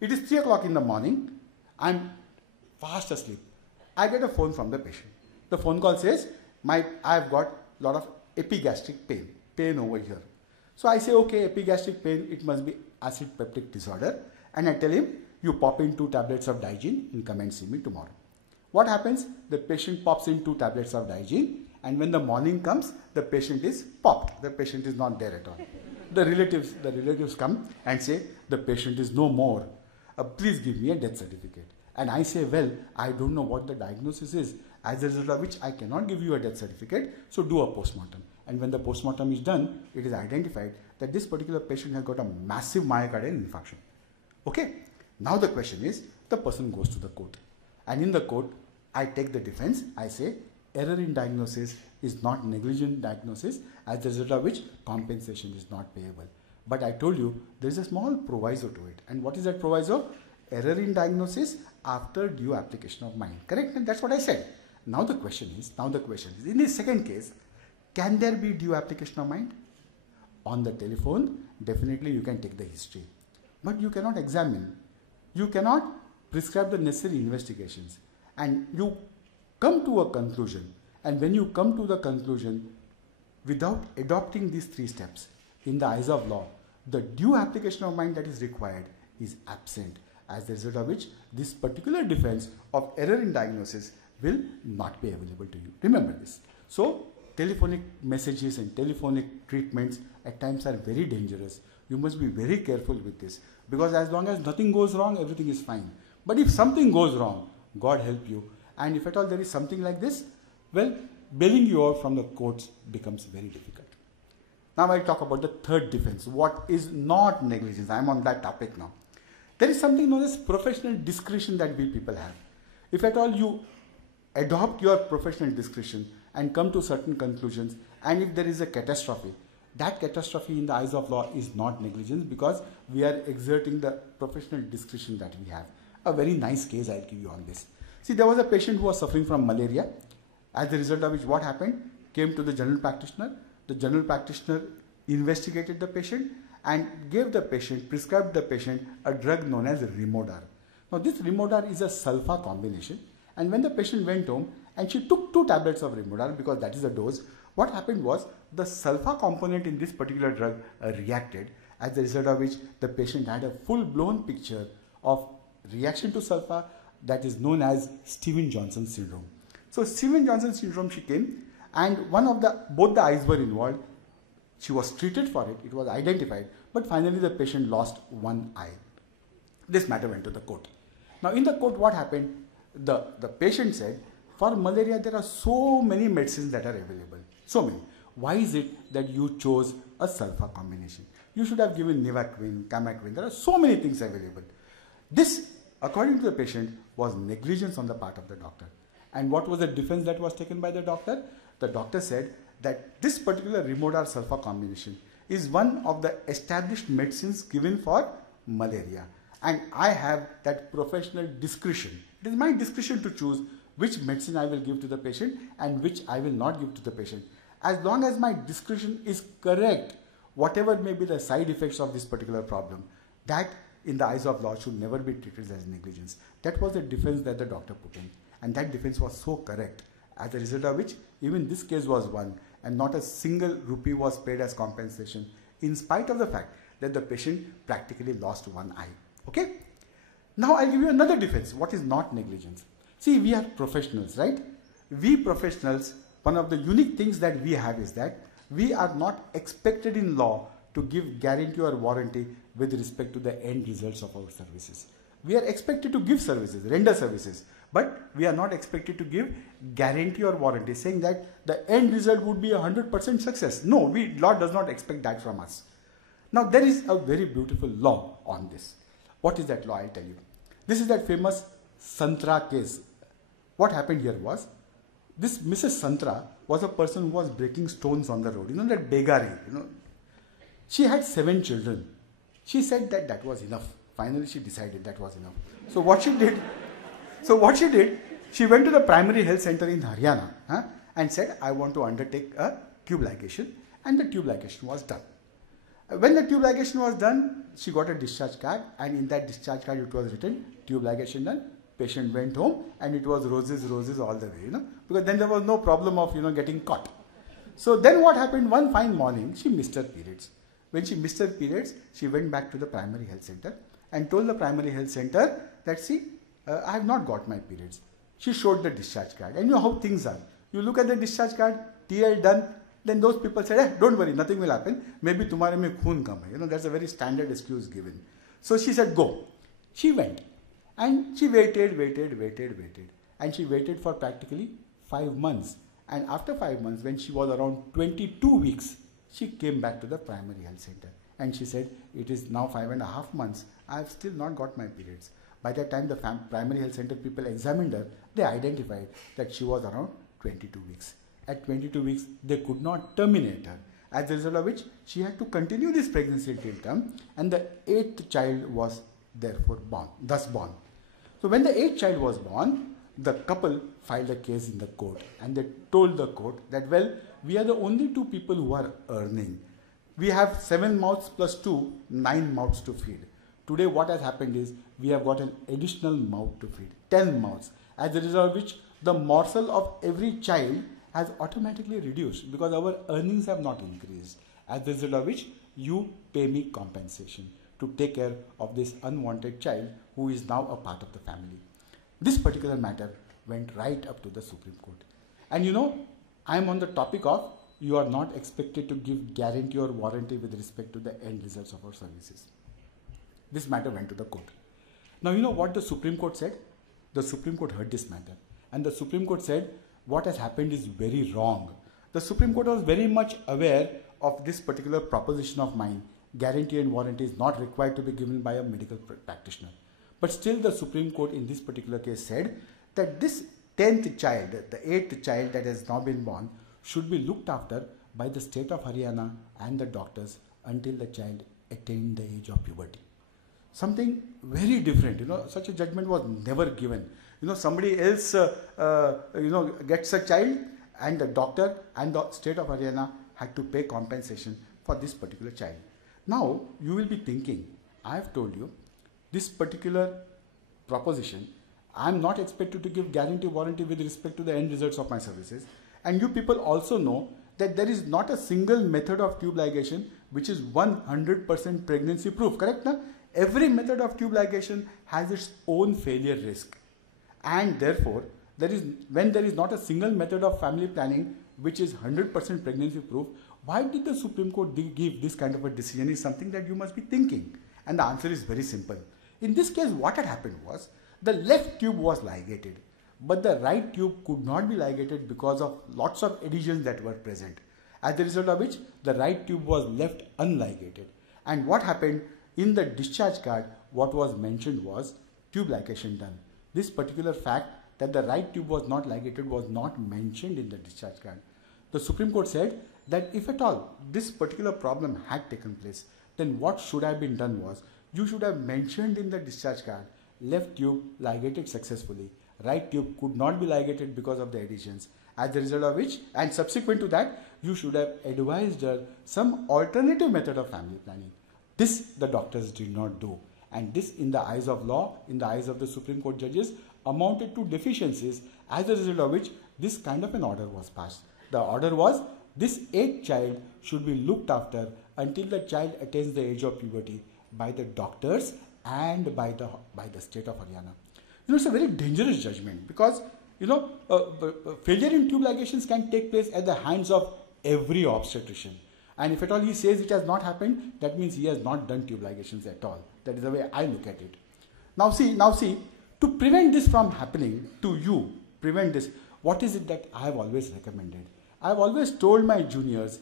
It is 3 o'clock in the morning, I'm fast asleep. I get a phone from the patient. The phone call says, I've got a lot of epigastric pain over here. So I say, okay, epigastric pain, it must be acid peptic disorder. And I tell him, you pop in 2 tablets of Digene and come and see me tomorrow. What happens? The patient pops in 2 tablets of Digene, and when the morning comes, the patient is popped. The patient is not there at all. The relatives come and say, the patient is no more. Please give me a death certificate. And I say, well, I don't know what the diagnosis is, as a result of which I cannot give you a death certificate, so do a postmortem. And when the postmortem is done, it is identified that this particular patient has got a massive myocardial infarction. Okay? Now the question is, the person goes to the court. And in the court, I take the defense. I say, error in diagnosis is not negligent diagnosis, as a result of which compensation is not payable. But I told you, there is a small proviso to it. And what is that proviso? Error in diagnosis after due application of mind. Correct? And that's what I said. Now the question is, in this second case, can there be due application of mind? On the telephone, definitely you can take the history. But you cannot examine. You cannot prescribe the necessary investigations. And you come to a conclusion. And when you come to the conclusion, without adopting these 3 steps, in the eyes of law, the due application of mind that is required is absent, as a result of which this particular defense of error in diagnosis will not be available to you. Remember this. So, telephonic messages and telephonic treatments at times are very dangerous. You must be very careful with this, because as long as nothing goes wrong, everything is fine. But if something goes wrong, God help you. And if at all there is something like this, well, bailing you out from the courts becomes very difficult. Now I'll talk about the third defense. What is not negligence? I'm on that topic now. There is something known as professional discretion that we people have. If at all you adopt your professional discretion and come to certain conclusions, and if there is a catastrophe, that catastrophe in the eyes of law is not negligence, because we are exerting the professional discretion that we have. A very nice case I'll give you on this. See, there was a patient who was suffering from malaria, as a result of which what happened? Came to the general practitioner. The general practitioner investigated the patient and gave the patient, prescribed the patient a drug known as Rimodar. Now this Rimodar is a sulfa combination, and when the patient went home and she took 2 tablets of Rimodar, because that is the dose, what happened was the sulfa component in this particular drug reacted, as a result of which the patient had a full-blown picture of reaction to sulfa that is known as Stevens-Johnson syndrome. So Stevens-Johnson syndrome, she came, and both the eyes were involved. She was treated for it, it was identified, but finally the patient lost one eye. This matter went to the court. Now in the court, what happened? The patient said, for malaria there are so many medicines that are available. So many. Why is it that you chose a sulfa combination? You should have given Nivaquin, Camaquin. There are so many things available. This, according to the patient, was negligence on the part of the doctor. And what was the defense that was taken by the doctor? The doctor said that this particular Rimodar sulfa combination is one of the established medicines given for malaria. And I have that professional discretion. It is my discretion to choose which medicine I will give to the patient and which I will not give to the patient. As long as my discretion is correct, whatever may be the side effects of this particular problem, that in the eyes of law should never be treated as negligence. That was the defense that the doctor put in. And that defense was so correct, as a result of which even this case was won and not a single rupee was paid as compensation, in spite of the fact that the patient practically lost one eye. Okay? Now I'll give you another defense. What is not negligence? See, we are professionals, right? We professionals, one of the unique things that we have is that we are not expected in law to give guarantee or warranty with respect to the end results of our services. We are expected to give services, render services, but we are not expected to give guarantee or warranty saying that the end result would be 100% success. No, law does not expect that from us. Now there is a very beautiful law on this. What is that law? I'll tell you. This is that famous Santra case. What happened here was, this Mrs. Santra was a person who was breaking stones on the road. You know that begari, She had 7 children. She said that that was enough. Finally, she decided that was enough. So what she did, she went to the primary health center in Haryana and said, I want to undertake a tube ligation, and the tube ligation was done. When the tube ligation was done, she got a discharge card, and in that discharge card it was written, tube ligation done. Patient went home, and it was roses, roses all the way, because then there was no problem of, getting caught. So then what happened? One fine morning, she missed her periods. When she missed her periods, she went back to the primary health center and told the primary health center that, see, I have not got my periods. She showed the discharge card, and you know how things are. You look at the discharge card, TL done, then those people said, don't worry, nothing will happen. Maybe tomorrow mein khoon kam hai. That's a very standard excuse given. So she said, go. She went. And she waited. And she waited for practically 5 months. And after 5 months, when she was around 22 weeks, she came back to the primary health center. And she said, it is now 5.5 months. I have still not got my periods. By the time the primary health center people examined her, they identified that she was around 22 weeks. At 22 weeks, they could not terminate her. As a result of which, she had to continue this pregnancy till term, and the 8th child was therefore thus born. So when the 8th child was born, the couple filed a case in the court, and they told the court that, well, we are the only 2 people who are earning. We have 7 mouths plus 2, 9 mouths to feed. Today what has happened is, we have got an additional mouth to feed, 10 mouths, as a result of which the morsel of every child has automatically reduced because our earnings have not increased. As a result of which, you pay me compensation to take care of this unwanted child who is now a part of the family. This particular matter went right up to the Supreme Court. And I am on the topic of you are not expected to give guarantee or warranty with respect to the end results of our services. This matter went to the court. Now, you know what the Supreme Court said? The Supreme Court heard this matter. And the Supreme Court said, what has happened is very wrong. The Supreme Court was very much aware of this particular proposition of mine. Guarantee and warranty is not required to be given by a medical practitioner. But still the Supreme Court in this particular case said that this 10th child, the 8th child that has now been born, should be looked after by the state of Haryana and the doctors until the child attained the age of puberty. Something very different, such a judgment was never given. Somebody else, gets a child and the doctor and the state of Haryana had to pay compensation for this particular child. Now, you will be thinking, I have told you, this particular proposition, I am not expected to give guarantee warranty with respect to the end results of my services. And you people also know that there is not a single method of tube ligation which is 100% pregnancy proof, correct? Na? Every method of tube ligation has its own failure risk. And therefore, when there is not a single method of family planning which is 100% pregnancy proof, why did the Supreme Court give this kind of a decision is something that you must be thinking. And the answer is very simple. In this case, what had happened was, the left tube was ligated, but the right tube could not be ligated because of lots of adhesions that were present. As a result of which, the right tube was left unligated. And what happened in the discharge card, what was mentioned was tube ligation done. This particular fact that the right tube was not ligated was not mentioned in the discharge card. The Supreme Court said that if at all this particular problem had taken place, then what should have been done was, you should have mentioned in the discharge card, left tube ligated successfully, right tube could not be ligated because of the adhesions. As a result of which, and subsequent to that, you should have advised her some alternative method of family planning. This the doctors did not do. And this, in the eyes of law, in the eyes of the Supreme Court judges, amounted to deficiencies, as a result of which this kind of an order was passed. The order was, this 8th child should be looked after until the child attains the age of puberty by the doctors and by the state of Haryana. It's a very dangerous judgment because, failure in tube ligations can take place at the hands of every obstetrician. And if at all he says it has not happened, that means he has not done tube ligations at all. That is the way I look at it. Now see, to prevent this from happening to you, what is it that I have always recommended? I have always told my juniors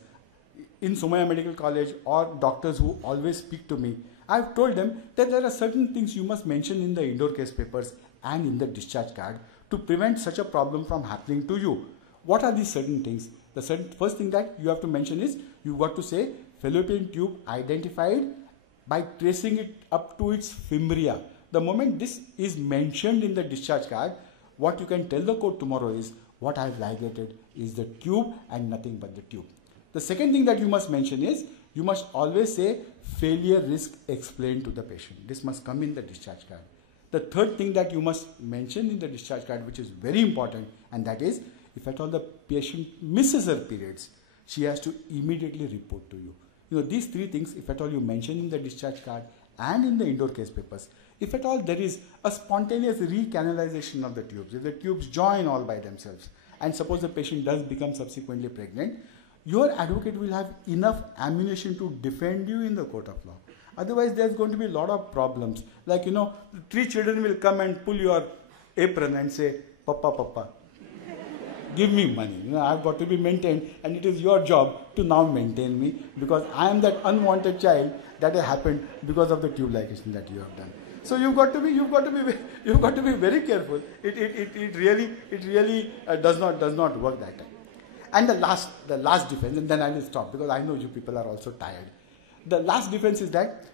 in Somaya Medical College or doctors who always speak to me, I have told them that there are certain things you must mention in the indoor case papers and in the discharge card to prevent such a problem from happening to you. What are these certain things? The first thing that you have to mention is, you got to say fallopian tube identified by tracing it up to its fimbria. The moment this is mentioned in the discharge card, what you can tell the court tomorrow is, what I have ligated is the tube and nothing but the tube. The second thing that you must mention is, you must always say failure risk explained to the patient. This must come in the discharge card. The third thing that you must mention in the discharge card, which is very important, and that is, if at all the patient misses her periods, she has to immediately report to you. These three things, if at all you mention in the discharge card and in the indoor case papers, if at all there is a spontaneous recanalization of the tubes, if the tubes join all by themselves, and suppose the patient does become subsequently pregnant, your advocate will have enough ammunition to defend you in the court of law. Otherwise, there's going to be a lot of problems. Like, 3 children will come and pull your apron and say, Papa, give me money. I've got to be maintained, and it is your job to now maintain me because I am that unwanted child that has happened because of the tube ligation that you have done. So you've got to be very careful. It really does not work that time. And the last defense, and then I will stop because I know you people are also tired. The last defense is that,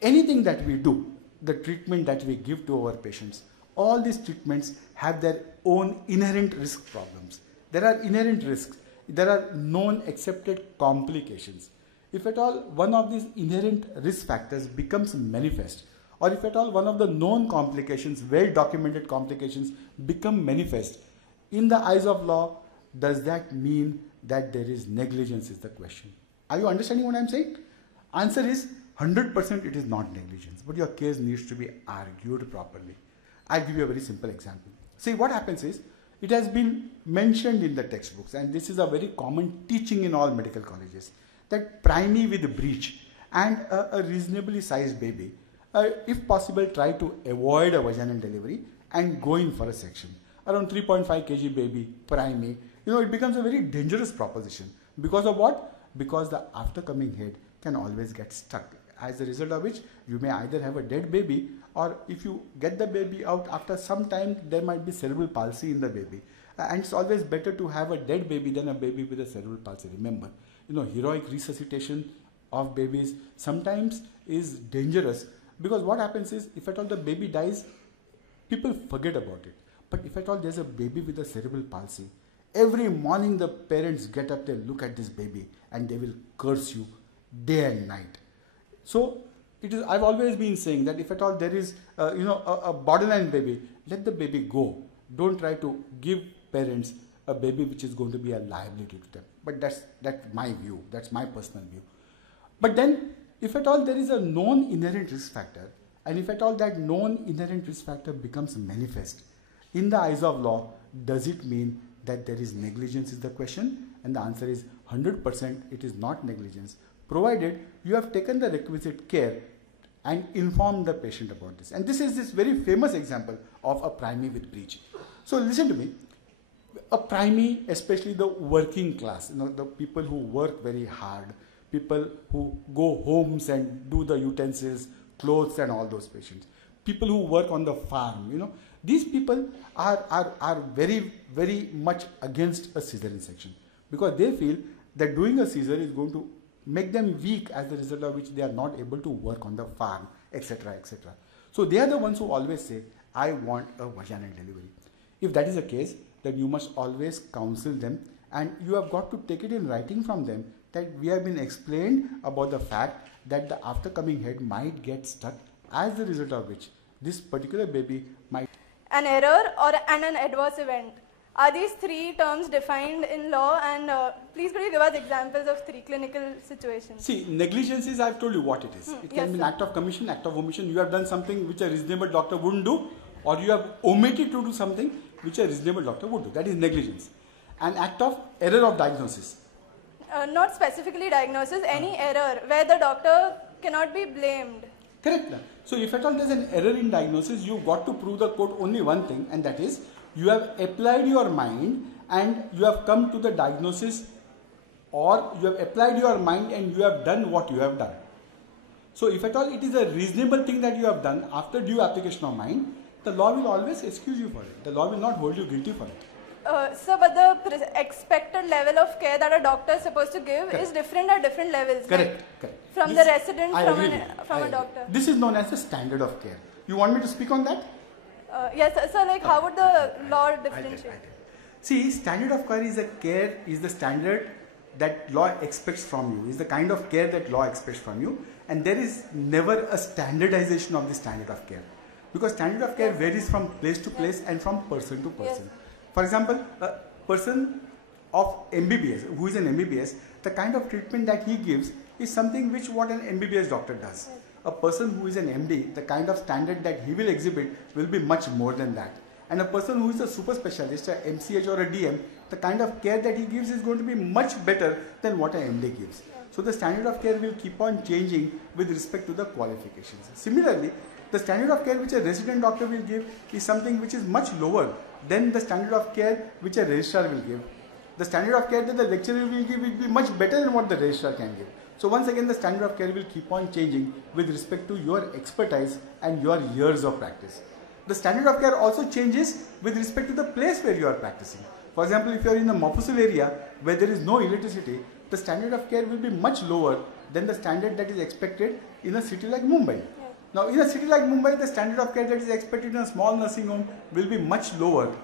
anything that we do, the treatment that we give to our patients, all these treatments have their own inherent risk problems. There are inherent risks. There are known accepted complications. If at all one of these inherent risk factors becomes manifest, or if at all one of the known complications, well-documented complications become manifest, in the eyes of law, does that mean that there is negligence is the question. Are you understanding what I am saying? Answer is 100% it is not negligence, but your case needs to be argued properly. I'll give you a very simple example. See, what happens is, It has been mentioned in the textbooks, and this is a very common teaching in all medical colleges, that primey with breech and a reasonably sized baby, if possible, try to avoid a vaginal delivery and go in for a section. Around 3.5 kg baby, primey, it becomes a very dangerous proposition. Because of what? Because the aftercoming head can always get stuck, as a result of which you may either have a dead baby, or if you get the baby out after some time, there might be cerebral palsy in the baby. And it's always better to have a dead baby than a baby with a cerebral palsy. Remember, heroic resuscitation of babies sometimes is dangerous, because what happens is, if at all the baby dies, people forget about it. But if at all there's a baby with a cerebral palsy, every morning the parents get up, they look at this baby and they will curse you day and night. So I've always been saying that if at all there is a borderline baby, let the baby go. Don't try to give parents a baby which is going to be a liability to them. But that's my view. That's my personal view. But then, if at all there is a known inherent risk factor, and if at all that known inherent risk factor becomes manifest, in the eyes of law, does it mean that there is negligence is the question? And the answer is 100% it is not negligence, provided you have taken the requisite care and informed the patient about this. And this is this very famous example of a primey with breech. So listen to me. A primey, especially the working class, the people who work very hard, people who go homes and do the utensils, clothes and all those patients, people who work on the farm, these people are very, very much against a cesarean section, because they feel that doing a caesar is going to make them weak, as a result of which they are not able to work on the farm, etc., etc. So they are the ones who always say, I want a vaginal delivery. If that is the case, then you must always counsel them, and you have got to take it in writing from them that we have been explained about the fact that the aftercoming head might get stuck, as a result of which this particular baby might... An error and an adverse event. Are these three terms defined in law? And please could you give us examples of three clinical situations? See, negligence is, I've told you what it is. It can be an act of commission, act of omission. You have done something which a reasonable doctor wouldn't do, or you have omitted to do something which a reasonable doctor would do. That is negligence. An act of error of diagnosis. Not specifically diagnosis, any error where the doctor cannot be blamed. Correct. So if at all there is an error in diagnosis, you got to prove the court only one thing, and that is you have applied your mind and you have come to the diagnosis, or you have applied your mind and you have done what you have done. So if at all it is a reasonable thing that you have done after due application of mind, the law will always excuse you for it. The law will not hold you guilty for it. Sir, but the expected level of care that a doctor is supposed to give is different at different levels. Correct. From This, the resident, from a doctor. This is known as the standard of care. You want me to speak on that? Yes, sir. Like, how would the law differentiate? I did. See, standard of care is the standard that law expects from you. Is the kind of care that law expects from you, and there is never a standardization of the standard of care, because standard of care varies from place to place and from person to person. For example, a person of MBBS, who is an MBBS, the kind of treatment that he gives is something which what an MBBS doctor does. A person who is an MD, the kind of standard that he will exhibit will be much more than that. And a person who is a super specialist, a MCH or a DM, the kind of care that he gives is going to be much better than what an MD gives. So the standard of care will keep on changing with respect to the qualifications. Similarly, the standard of care which a resident doctor will give is something which is much lower than the standard of care which a registrar will give. The standard of care that the lecturer will give will be much better than what the registrar can give. So once again, the standard of care will keep on changing with respect to your expertise and your years of practice. The standard of care also changes with respect to the place where you are practicing. For example, if you are in a Mofussil area where there is no electricity, the standard of care will be much lower than the standard that is expected in a city like Mumbai. Now, in a city like Mumbai, the standard of care that is expected in a small nursing home will be much lower,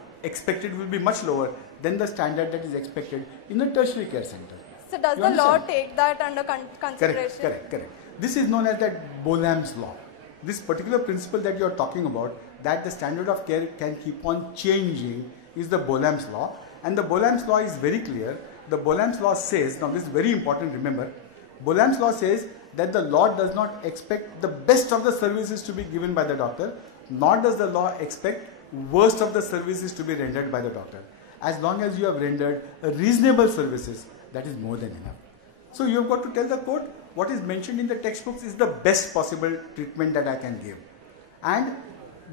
than the standard that is expected in a tertiary care center. So does the law take that under consideration? Correct. This is known as that Boehm's law. This particular principle that you are talking about, that the standard of care can keep on changing, is the Boehm's law. And the Boehm's law is very clear. The Boehm's law says, now this is very important, remember, Boehm's law says that the law does not expect the best of the services to be given by the doctor, nor does the law expect worst of the services to be rendered by the doctor. As long as you have rendered reasonable services, that is more than enough. So you have got to tell the court what is mentioned in the textbooks is the best possible treatment that I can give. And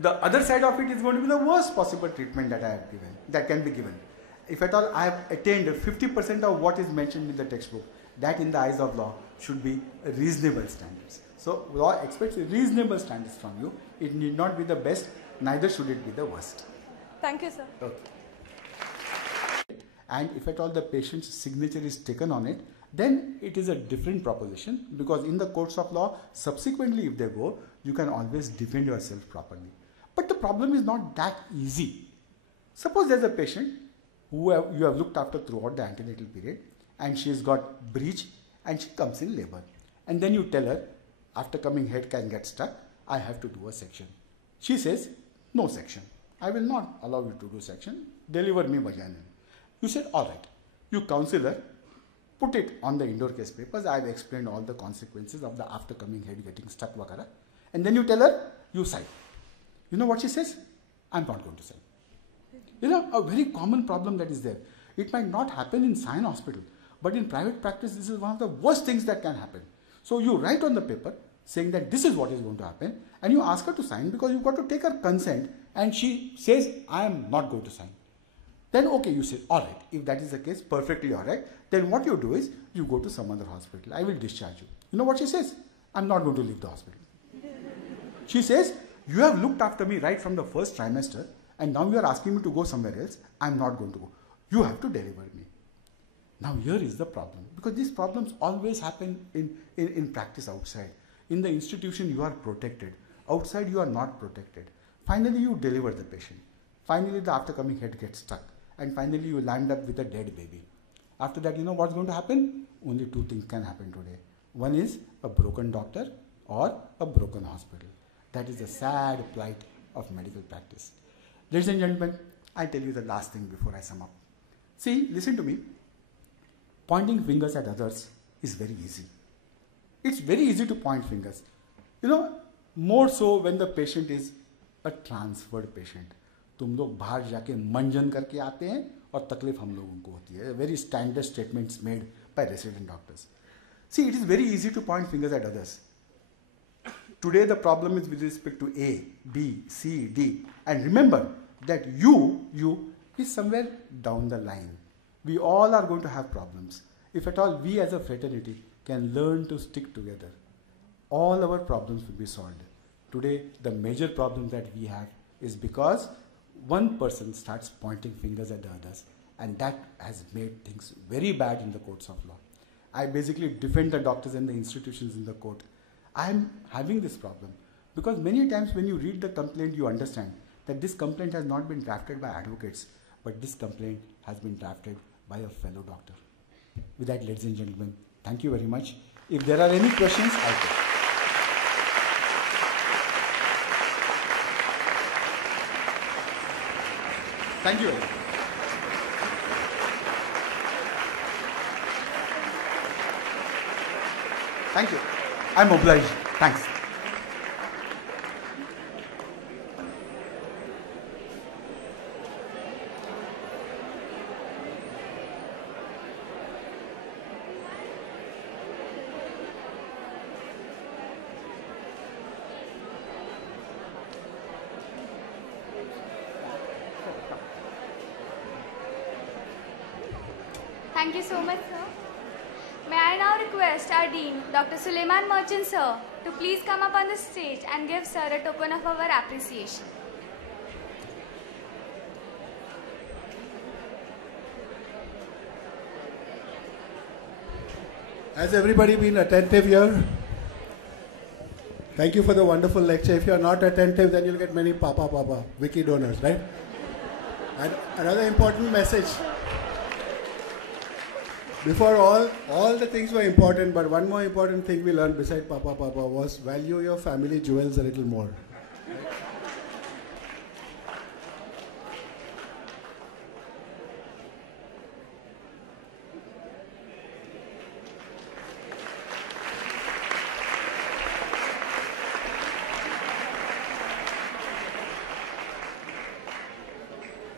the other side of it is going to be the worst possible treatment that I have given, that can be given. If at all I have attained 50% of what is mentioned in the textbook, that in the eyes of law should be reasonable standards. So law expects reasonable standards from you. It need not be the best, neither should it be the worst. Thank you, sir. Okay. And if at all the patient's signature is taken on it, then it is a different proposition, because in the courts of law, subsequently if they go, you can always defend yourself properly. But the problem is not that easy. Suppose there's a patient who you have looked after throughout the antenatal period, and she's got breech and she comes in labor. And then you tell her, after coming head can get stuck, I have to do a section. She says, no section. I will not allow you to do section. Deliver me vaginal. You said, all right. You counsel her, put it on the indoor case papers. I have explained all the consequences of the after coming head getting stuck, wakara. And then you tell her, you sign. You know what she says? I'm not going to sign. You know, a very common problem that is there. It might not happen in Sion Hospital, but in private practice, this is one of the worst things that can happen. So you write on the paper saying that this is what is going to happen, and you ask her to sign because you've got to take her consent, and she says, I am not going to sign. Then okay, you say, all right, if that is the case, perfectly all right. Then what you do is, you go to some other hospital. I will discharge you. You know what she says? I'm not going to leave the hospital. She says, you have looked after me right from the first trimester, and now you are asking me to go somewhere else. I'm not going to go. You have to deliver me. Now here is the problem, because these problems always happen in practice outside. In the institution, you are protected. Outside, you are not protected. Finally, you deliver the patient. Finally, the after coming head gets stuck. And finally, you land up with a dead baby. After that, you know what's going to happen? Only two things can happen today. One is a broken doctor or a broken hospital. That is the sad plight of medical practice. Ladies and gentlemen, I'll tell you the last thing before I sum up. See, listen to me. Pointing fingers at others is very easy. It's very easy to point fingers. You know, more so when the patient is a transferred patient. तुम लोग बाहर जाके मंजन करके आते हैं और तकलीफ हम लोगों को होती है. Very standard statements made by resident doctors. See, it is very easy to point fingers at others. Today the problem is with respect to A, B, C, D. And remember that you is somewhere down the line. We all are going to have problems. If at all we as a fraternity can learn to stick together, all our problems will be solved. Today, the major problem that we have is because one person starts pointing fingers at the others, and that has made things very bad in the courts of law. I basically defend the doctors and the institutions in the court. I am having this problem because many times when you read the complaint, you understand that this complaint has not been drafted by advocates, but this complaint has been drafted by a fellow doctor. With that, ladies and gentlemen, thank you very much. If there are any questions, I'll take. Thank you. Thank you. I'm obliged. Thanks. Thank you so much, sir. May I now request our Dean, Dr. Suleiman Merchant, sir, to please come up on the stage and give sir a token of our appreciation. Has everybody been attentive here? Thank you for the wonderful lecture. If you are not attentive, then you'll get many papa, wiki donors, right? And another important message. Before all the things were important, but one more important thing we learned beside papa was value your family jewels a little more.